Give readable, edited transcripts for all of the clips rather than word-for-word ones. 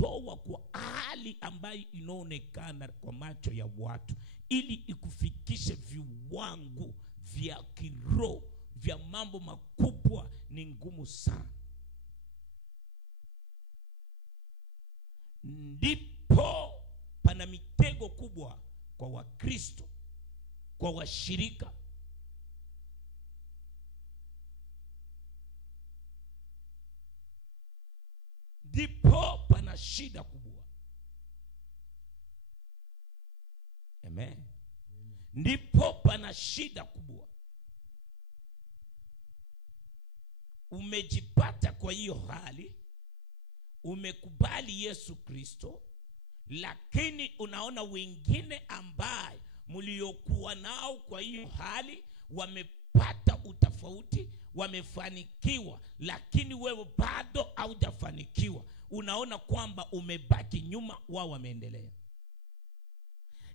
kutoa kwa hali ambayo inaonekana kwa macho ya watu, ili ikufikishe viwango vya kiroho vya mambo makubwa, ni ngumu sana. Ndipo pana mitego kubwa kwa Wakristo, kwa washirika. Ndipo pana shida kubwa. Amen. Ndipo pana shida kubwa. Umejipata kwa hiyo hali, umekubali Yesu Kristo, lakini unaona wengine ambaye mliokuwa nao kwa hiyo hali wamepata utofauti, wamefanikiwa, lakini wewe bado haujafanikiwa. Unaona kwamba umebaki nyuma, wao wameendelea.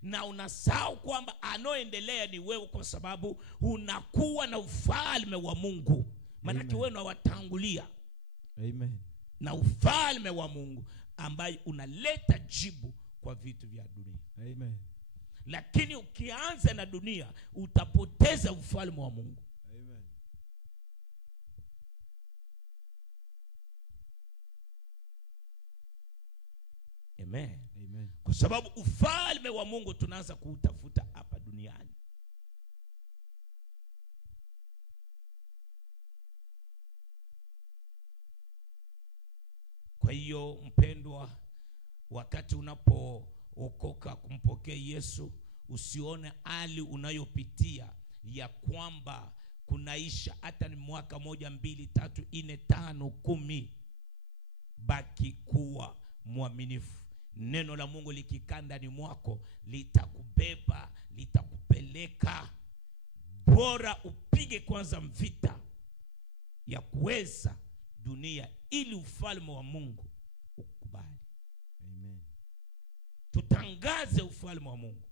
Na unasahau kwamba anoendelea ni wewe, kwa sababu unakuwa na ufalme wa Mungu. Maana wewe unawatangulia. Amen. Na ufalme wa Mungu ambaye unaleta jibu kwa vitu vya dunia. Amen. Lakini ukianza na dunia utapoteza ufalme wa Mungu. Amen. Amen. Amen. Kwa sababu ufalme wa Mungu tunaanza kuutafuta hapa duniani. Kwa hiyo mpendwa, wakati unapookoka kumpokea Yesu, usione hali unayopitia ya kwamba kunaisha hata ni mwaka 1, 2, 3, 4, 5, 10. Baki kuwa mwaminifu. Neno la Mungu likikaa ndani mwako litakubeba, litakupeleka. Bora upige kwanza vita ya kuweza dunia, ili ufalme wa Mungu ukubali. Amen. Tutangaze ufalme wa Mungu.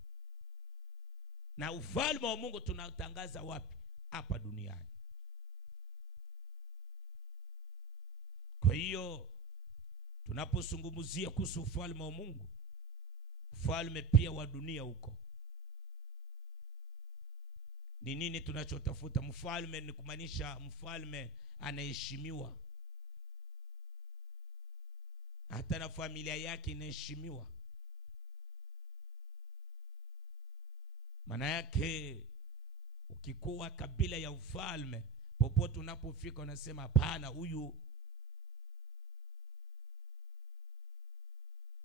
Na ufalme wa Mungu tunatangaza wapi? Hapa duniani. Kwa hiyo tunapozungumzia kuhusu ufalme wa Mungu, ufalme pia wa dunia huko, ni nini tunachotafuta? Mfalme ni kumaanisha mfalme anaheshimiwa, hata na familia yake inaheshimiwa. Maana yake ukikuwa kabila ya ufalme, popote unapofika unasema hapana, huyu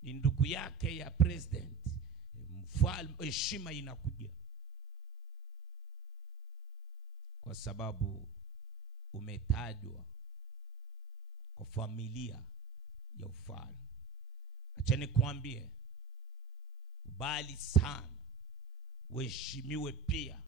ni ndugu yake ya president. Mfalme, heshima inakuja kwa sababu umetajwa kwa familia ya ufalme. Acha nikwambie, kubali sana uheshimiwe pia